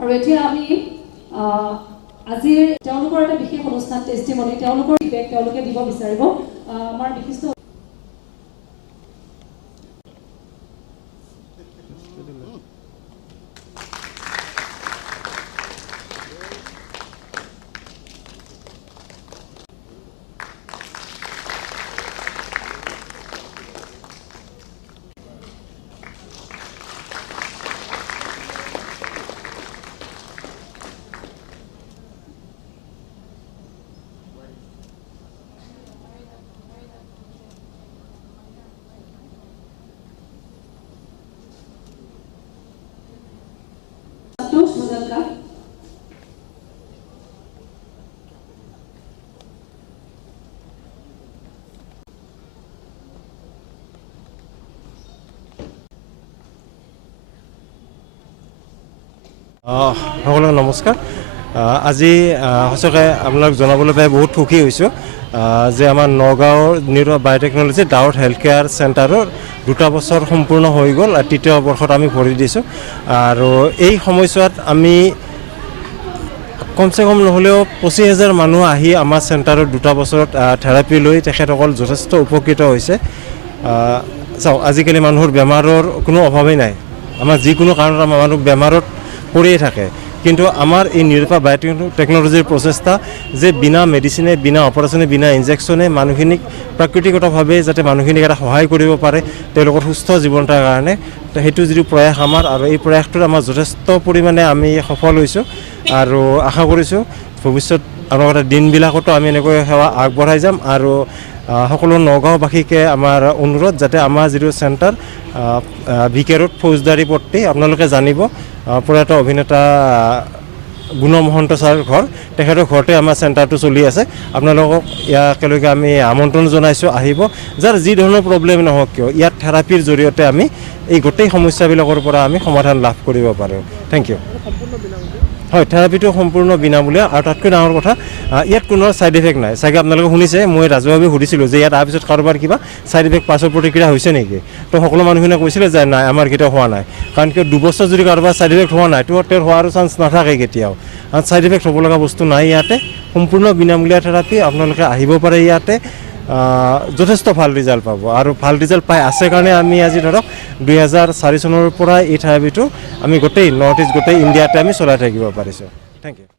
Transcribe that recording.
আৰু এতিয়া আমি আজিৰ তেওঁলোকৰ এটা বিশেষ অনুষ্ঠান টেষ্টিমনি তেওঁলোকৰ ফিডবেক তেওঁলোকে দিব বিচাৰিব আমাৰ বিশিষ্ট Muzakka. সকলোকে নমস্কাৰ আজি সঁচাকৈ আপোনাক জনাবলৈ পাই বহুত সুখী হৈছোঁ যে আমাৰ নগাঁৱৰ neuro biotechnology doubt health care চেণ্টাৰৰ 2 বছৰ সম্পূৰ্ণ হৈ গ'ল আৰু 3য় বৰ্ষত আমি ভৰি দিছোঁ আৰু এই সময়ছোৱাত আমি কমচে কম নহ'লেও 25,000 মানুহ আহি আমাৰ চেণ্টাৰত 2 বছৰত থেৰাপি লৈ তেখেতসকল যথেষ্ট উপকৃত হৈছে চাওক আজিকালি মানুহৰ বেমাৰৰ কোনো অভাৱেই নাই আমাৰ যিকোনো কাৰণত আমাৰ মানুহ বেমাৰত পৰিয়ে থাকে কিন্তু আমাৰ এই নিৰূপা বায়'টেকনলজিৰ প্ৰচেষ্টা যে বিনা মেডিচিনে বিনা অপাৰেশ্যনে বিনা ইনজেকশ্যনে মানুহখিনিক প্ৰাকৃতিকভাৱে যাতে মানুহখিনিক এটা সহায় কৰিব পাৰে তেওঁলোকৰ সুস্থ জীৱন এটাৰ কাৰণে সেইটো যিটো প্ৰয়াস আমাৰ আৰু এই প্ৰয়াসটোত আমাৰ যথেষ্ট পৰিমাণে আমি সফল হৈছোঁ আৰু আশা কৰিছোঁ ভৱিষ্যত আগতে দিনবিলাকতো আমি এনেকৈ সেৱা আগবঢ়াই যাম আৰু সকলো নগাঁওবাসীকে আমাৰ অনুৰোধ যাতে আমাৰ যিটো চেণ্টাৰ VK ৰোড ফৌজদাৰী পট্টি আপোনালোকে জানিব প্ৰয়াত অভিনেতা গুণ মহন্ত ছাৰ ঘৰ তেখেতৰ ঘৰতে আমাৰ চেণ্টাৰটো চলি আছে আপোনালোকক একেলগে আমি আমন্ত্ৰণ জনাইছোঁ আহিব যাৰ যি ধৰণৰ প্ৰব্লেম নহওক কিয় ইয়াত থেৰাপিৰ জৰিয়তে আমি এই গোটেই সমস্যাবিলাকৰ পৰা আমি সমাধান লাভ কৰিব পাৰোঁ থেংক ইউ হয় থেৰাপিটো সম্পূৰ্ণ বিনামূলীয়া আৰু তাতকৈ ডাঙৰ কথা ইয়াত কোনো ছাইড ইফেক্ট নাই চাগে আপোনালোকে শুনিছে মই ৰাজহুৱাভাৱে সুধিছিলোঁ যে ইয়াত অহাৰ পিছত কাৰোবাৰ কিবা ছাইড ইফেক্ট পাছৰ প্ৰতিক্ৰিয়া হৈছে নেকি তো সকলো মানুহখিনিয়ে কৈছিলে যে নাই আমাৰ কেতিয়াও হোৱা নাই কাৰণ কিয় 2 বছৰ যদি কাৰোবাৰ ছাইড ইফেক্ট হোৱা নাই তো তেওঁৰ হোৱাৰো চান্স নাথাকে কেতিয়াও আৰু ছাইড ইফেক্ট হ'ব লগা বস্তু নাই ইয়াতে সম্পূৰ্ণ বিনামূলীয়া থেৰাপি আপোনালোকে আহিব পাৰে ইয়াতে যথেষ্ট ভাল ৰিজাল্ট পাব আৰু ভাল ৰিজাল্ট পাই আছে কাৰণে আমি আজি ধৰক 2004 চনৰ পৰা এই থেৰাপিটো আমি গোটেই নৰ্থ ইষ্ট গোটেই ইণ্ডিয়াতে আমি চলাই থাকিব পাৰিছোঁ থেংক ইউ